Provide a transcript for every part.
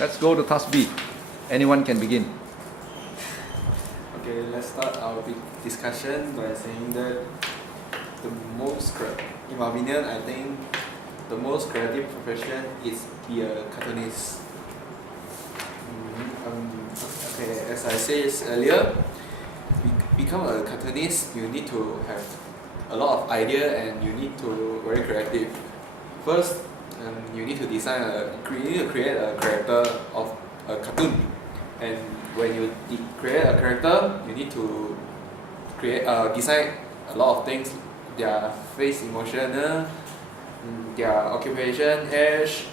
Let's go to task B. Anyone can begin. Okay, let's start our big discussion by saying that in my opinion, I think the most creative profession is be a cartoonist. Okay, as I said earlier, become a cartoonist, you need to have a lot of idea and you need to very creative. First, you need to create a character of a cartoon, and when you create a character, you need to design a lot of things: their face emotion, their occupation, age,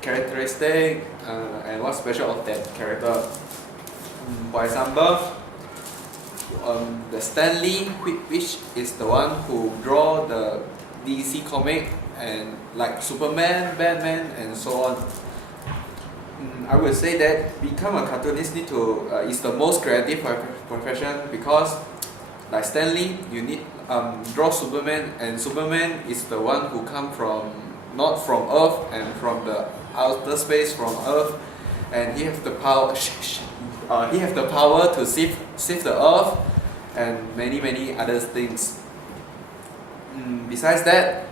characteristic, and what's special of that character. For example, the Stan Lee, which is the one who draw the DC comic and like Superman, Batman, and so on. I would say that become a cartoonist is the most creative profession because, like Stan Lee, you need draw Superman, and Superman is the one who come from not from Earth and from the outer space from Earth, and he have the power. He have the power to save the Earth and many other things. Besides that,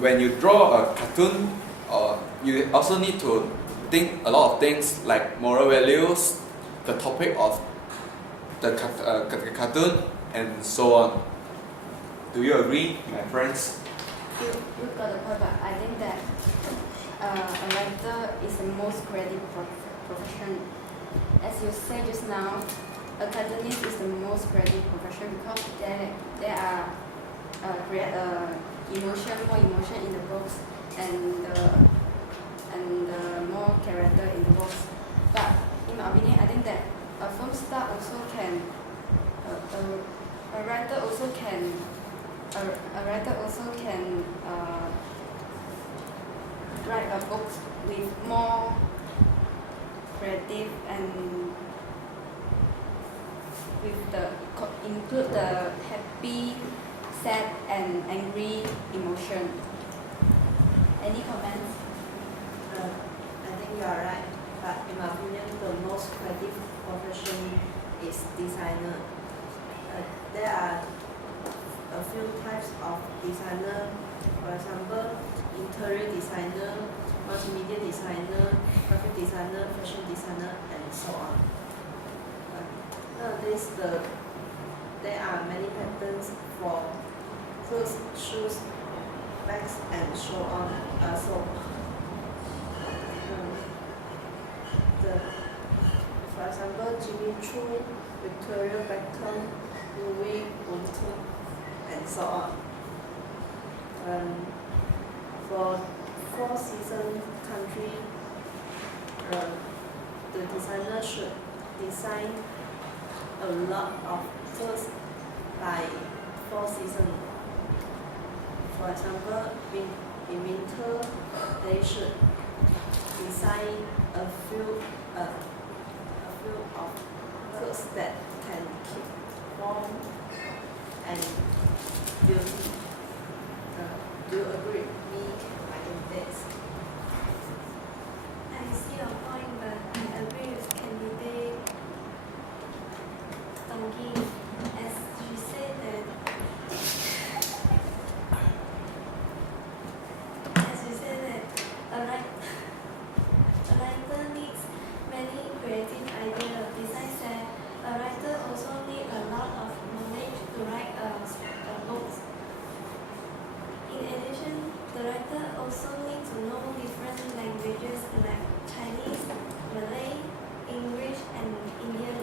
when you draw a cartoon, you also need to think a lot of things like moral values, the topic of the cartoon, and so on. Do you agree, my friends? You got the point, but I think that a writer is the most creative profession. As you said just now, a cartoonist is the most creative profession because there are create more emotion in the books and more character in the books. But in my opinion, I think that a film star also can, a writer also can write a book with more creative and include the happy, sad, and angry emotion. Any comments? I think you are right, but in my opinion, the most creative profession is designer. There are a few types of designer. For example, interior designer, multimedia designer, graphic designer, fashion designer, and so on. Nowadays, there are many patterns for clothes, shoes, bags, and so on. For example, Jimmy Choo, Victoria Beckham, Louis Vuitton, and so on. For four-season country, the designer should design a lot of clothes by 4 seasons. For example, in winter, they should design a few of clothes that can keep warm and beauty. Do you agree with me in this? I see your point, but I agree with candidate Dongki, as she said that a writer needs many creative ideas. Besides that, a writer also needs a lot of knowledge to write a book. In addition, the writer also needs to know different languages like Chinese, Malay, English, and Indian.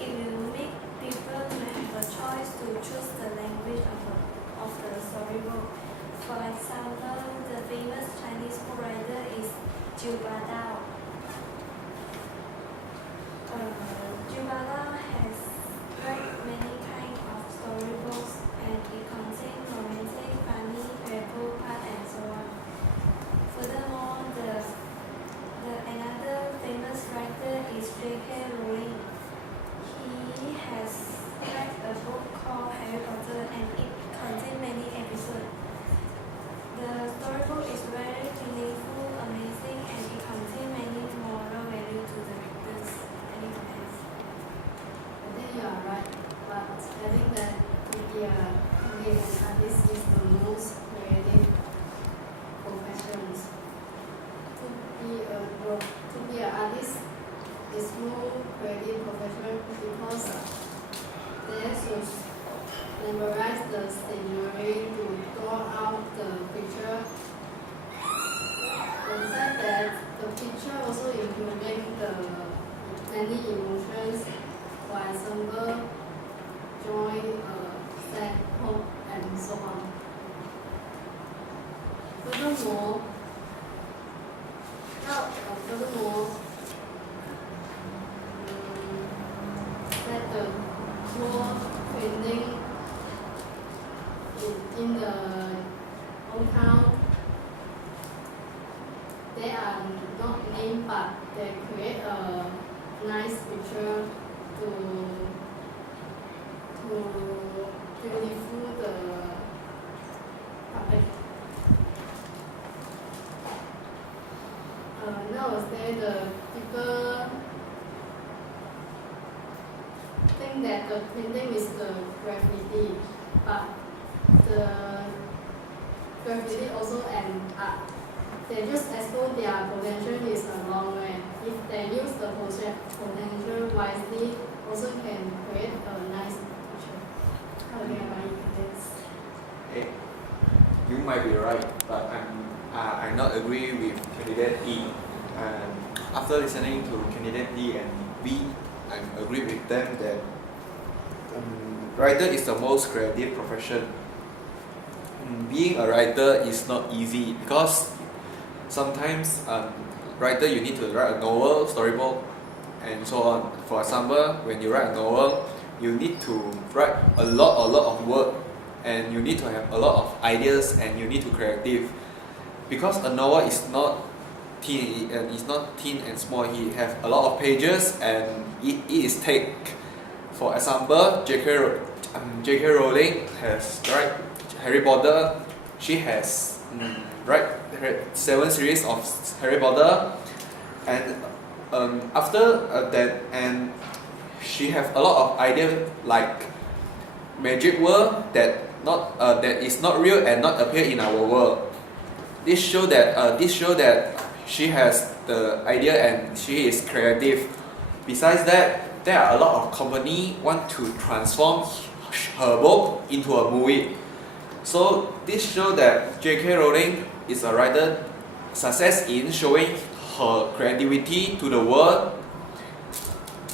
It will make people to have a choice to choose the language of the storybook. For example, the famous Chinese book writer is Jiu Badao. Jiu Badao has written many kinds of storybooks, and it contains romantic, funny, playful part, and so on. Furthermore, another famous writer is J.K. Rowling. He has written a book called Harry Potter, and it contains many episodes. The storybook is very meaningful, amazing, and it contains many work. To be an artist is more creative profession because they should memorize the scenery to draw out the picture. Besides that, the picture also including the many emotions, for example, joy, sad, hope, and so on. Furthermore, that the poor painting in the hometown, they are not named, but they create a nice picture to beautify the public. Nowadays, the people think that the painting is the graffiti, but the graffiti also an art. They just explore their potential is a long way. If they use the potential wisely, also can create a nice picture. How do you like this? Hey, you might be right, but I not agree with candidate E. And after listening to candidate D and B, I agree with them that writer is the most creative profession. Being a writer is not easy because sometimes writer you need to write a novel, storybook, and so on. For example, when you write a novel, you need to write a lot of work, and you need to have a lot of ideas, and you need to creative. Because a novel is not thin, it's not thin and small. It have a lot of pages, and it is thick. For example, J.K. Rowling has write Harry Potter. She has write 7 series of Harry Potter, and after that, and she have a lot of ideas like magic world that is not real and not appear in our world. This show that she has the idea and she is creative. Besides that, there are a lot of company want to transform her book into a movie. So this show that J.K. Rowling is a writer success in showing her creativity to the world.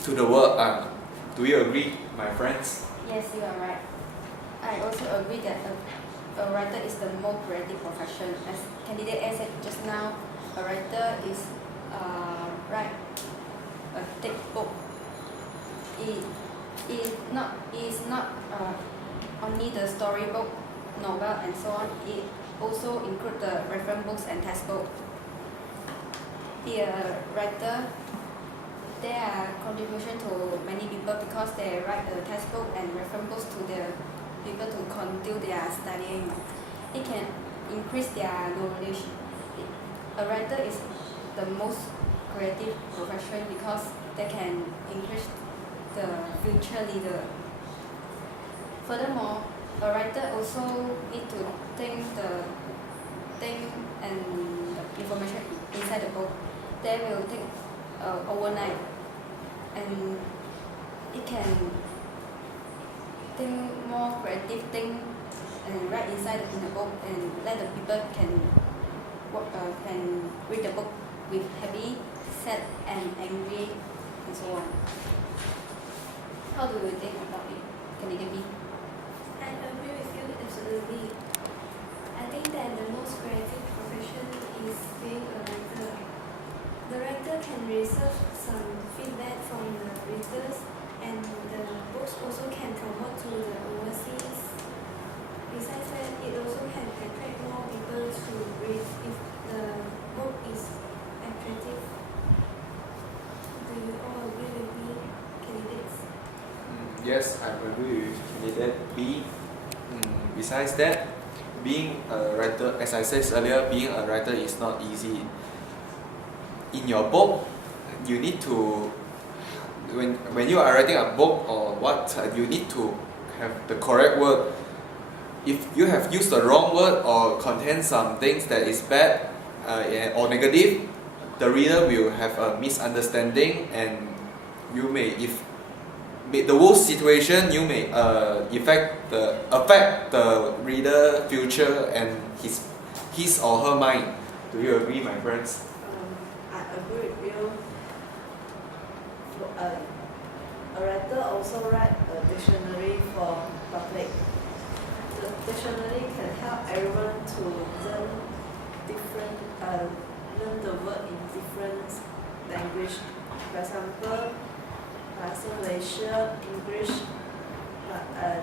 Do you agree, my friends? Yes, you are right. I also agree that a writer is the most creative profession. As candidate A said just now, a writer is write a thick book. It is not only the storybook, novel, and so on. It also include the reference books and textbook. Be a writer, there are contribution to many people because they write a textbook and reference books to the people to continue their studying. It can increase their knowledge. A writer is the most creative profession because they can increase the future leader. Furthermore, a writer also need to think and the information inside the book. They will think overnight, and it can think more creative thing and write inside in the book and let the people can read the book with happy, sad, and angry, and so on. How do you think about it? Can you give me? I agree with you absolutely. I think that the most creative profession is being a writer. The writer can receive some feedback from the readers, and the books also can promote to the overseas. Besides that, it also can attract more people to read if the book is attractive. Do you all agree with me, candidates? Yes, I agree with candidate B. Besides that, being a writer, as I said earlier, being a writer is not easy. In your book, you need to, when you are writing a book or what, you need to have the correct word. If you have used the wrong word or contain some things that is bad or negative, the reader will have a misunderstanding, and you may, if the worst situation, you may affect the reader future and his or her mind. Do you agree, my friends? I agree with you. A writer also write a dictionary for public. The dictionary can help everyone to learn learn the word in different language. For example, Malaysia, English,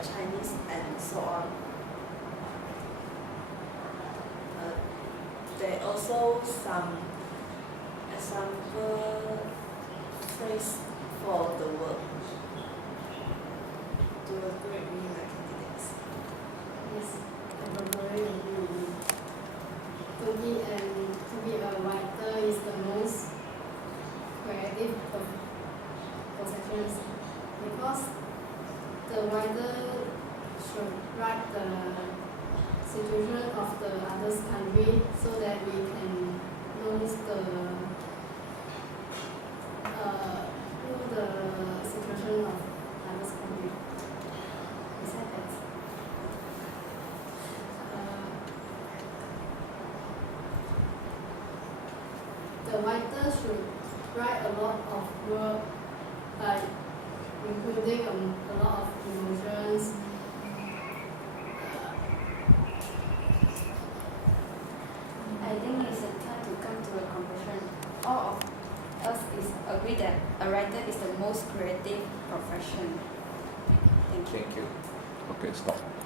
Chinese, and so on. There also some example phrase for the word. Do you agree with me, my candidates? Yes, I totally agree with you. To be a writer is the most creative profession because the writer should write the situation of the other country so that we can know the situation of other country. Besides that, the writer should write a lot of work, like including a lot of emotions. I think it's time to come to a conclusion. All of us agree that a writer is the most creative profession. Thank you. Thank you. Okay, stop.